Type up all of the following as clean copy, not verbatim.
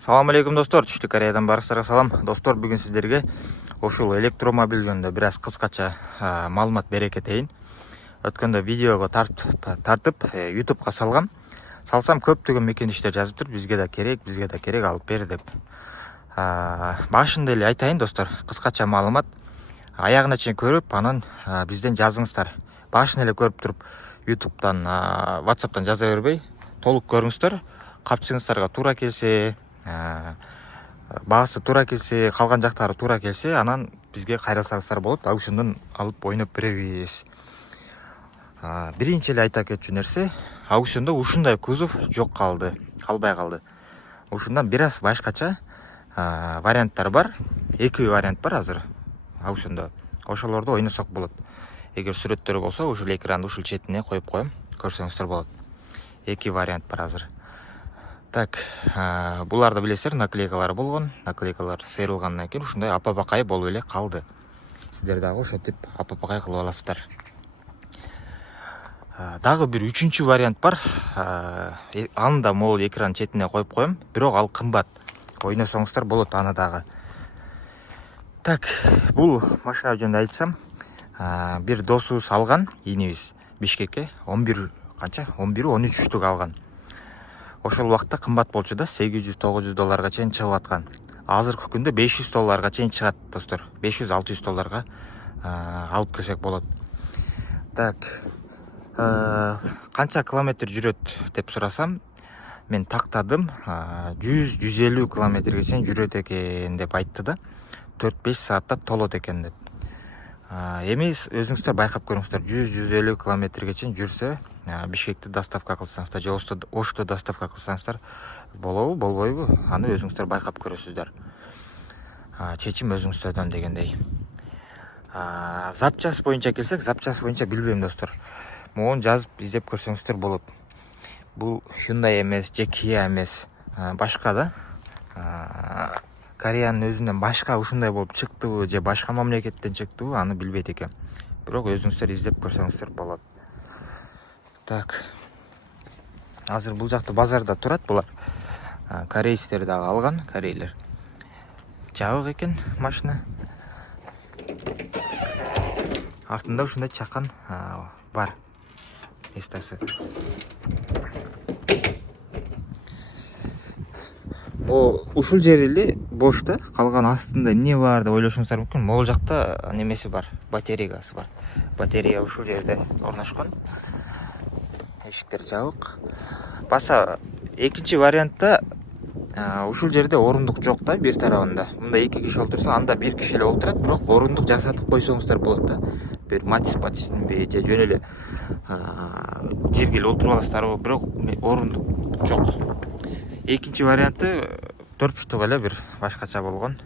Салам алейкум достор, Түштүк Кореядан барыңыздарга салам. Достор, бүгүн сиздерге ушул электромобиль жөнүндө бир аз кыскача маалымат бере кетейин. Өткөндө видеого тартып YouTubeга салгам. Салсам көптөгөн мекендештер жазып тур, бизге да керек, алып бер деп. Башында эле айтайын достор, кыскача маалымат. Аягына чейин көрүп, анан бизден жазыңыздар. Башын эле көрүп туруп, YouTube'дан, WhatsApp'тан жаза бербей, толук көрүңүздөр. Капчыгыңыздарга туура келсе, баасы туура келсе, калган жактары туура келсе, анан бизге кайрылсаңыздар болот. Аукциондон алып ойноп беребиз. Биринчи эле айта кетчү нерсе, аукциондо ушундай кузов жок калбай калды. Ушундан бир аз башкача варианттар бар. Эки вариант бар азыр аукциондо. Ошолорду ойносок болот. Эгер сүрөттөр болсо, ушул экранды ушул четине коюп коем, көрсөңүздөр болот. Эки вариант бар азыр. Так, буларды билесиздер, наклейкалар болгон. Наклейкалар сейрилгандан кийин ушундай апа-бакай болуп эле калды. Сиздер дагы ошентип апа-бакай кылып аласыздар. Дагы бир үчүнчү вариант бар. Аны да могул экран четине коюп коем, бирок ал кымбат. Ойносоңуздар болот аны дагы. Так, бул машина жөнүндө айтсам, бир досубуз алган, ийнебиз Бишкекке 11-13 штук алган. Ошол убакта кымбат болчу да, $800-900 чейин чыгып аткан. Азыркы күндө $500 чейин чыгат достор. $500-600 алып келсек болот. Так, канча километр жүрөт деп сурасам, мен тактадым, 100-150 километрге чейин жүрөт экен деп айтты да. 4-5 саатта толот экен деп. Эми өзүңүздөр байкап көрүңүздөр, 100-150 километрге чейин жүрсө, Бишкекти доставка кылсаңыздар, же Ошто доставка кылсаңыздар болобу, болбойбу? Аны өзүңүздөр байкап көрөсүздөр. Чечим өзүңүздөрдөн дегендей. Запчас боюнча келсек, запчас боюнча билбейм достор. Могун жазып издеп көрсөңүздөр болот. Бул Hyundai эмес, же Kia эмес, башка да. Кореянын өзүнөн башка ушундай болуп чыктыбы, же башка мамлекеттен чыктыбы, аны билбейт экем. Бирок өзүңүздөр издеп көрсөңүздөр болот. Так. Азыр бул жакта базарда турат булар. Корейстер дагы алган, корейлер. Жабык экен машина. Артында ушундай чакан бар. Эстасы. Ушул жери эле бош да, калган астында эмне бар деп ойлошуңуздар мүмкүн. Могул жакта немеси бар, батареясы бар. Батарея ушул жерде орношкон. Эшиктер жабык. Баса экинчи вариантта ушул жерде орундук жок да, бир тарабында. Мында 2 киши олтурса, анда 1 киши эле олтурат, бирок орундук жасатып койсоңуздар болот да. Бир матистинби, же жөн эле жерге эле олтуруп аласыздарбы, бирок орундук жок. Экинчи варианты 4 штук эле бир башкача болгон.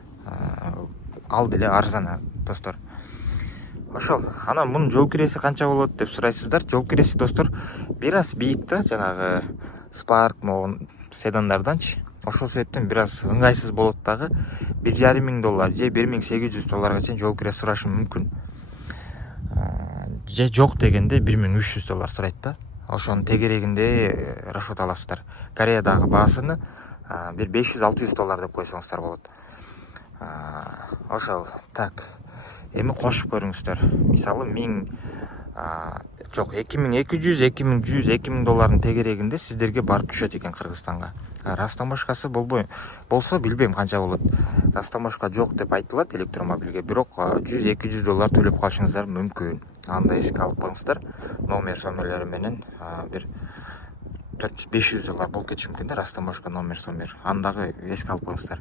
Ал деле арзан достор. Ошол. Анан мунун жол киреси канча болот деп сурайсыздар. Жол киреси достор бир аз бийик да, жанагы Spark могун седандарданчы. Ошол себептен бир аз ыңгайсыз болот дагы. $1,500 же $1,800 чейин жол киреси сурашым мүмкүн. Же жок дегенде $1,300 сурайт да. Ошонун тегерегинде расчет аласыздар. Кореядагы баасыны бир $500-600 деп койсоңуздар болот. Ошол. Так. Эми кошуп көрүңүздөр. Мисалы 2200, $2100, $2000 тегерегинде сиздерге барып түшөт экен Кыргызстанга. Растаможкасы болсо билбейм канча болот. Растаможка жок деп айтылат электромобилге, бирок $100-200 төлөп калышыңыздар мүмкүн. Анда эске алып коюңуздар. Номерлери менен бир $400-500 болуп кетиши мүмкүн да, растаможка номер. Андагы эске алып коюңуздар.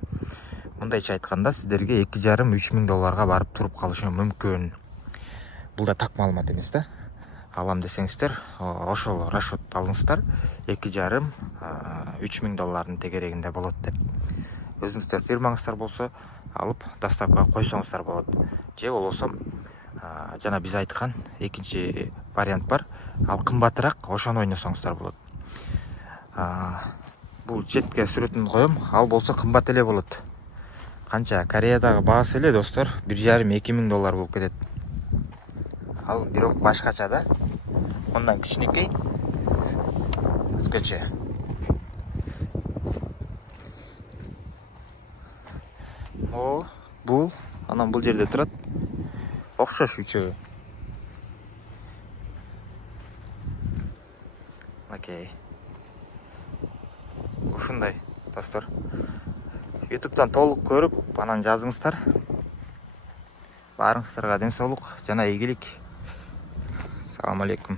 Мындайча айтканда сиздерге $2,5-3,000 барып туруп калышы мүмкүн. Бул да так маалымат эмес да. Алам десеңиздер, ошол расчет алыңыздар. $2,5-3,000 тегерегинде болот деп. Өзүңүздөр фирмаңыздар болсо, алып доставкага койсоңуздар болот. Же болбосо жана биз айткан экинчи вариант бар. Ал кымбатыраак, ошону ойносоңуздар болот. Бул четке сүрөтүн коем, ал болсо кымбат эле болот. Канча Кореядагы баасы эле достор $1,5-2,000 болуп кетет. Ал бирок башкача да. Мындан кичинекей. Өзгөчө. бул анан бул жерде турат. Окшош үчөө. Окей. Ушундай достор. YouTube'дан толук көрүп, анан жазыңыздар. Баарыңыздарга ден соолук жана ийгилик. Салам алейкум.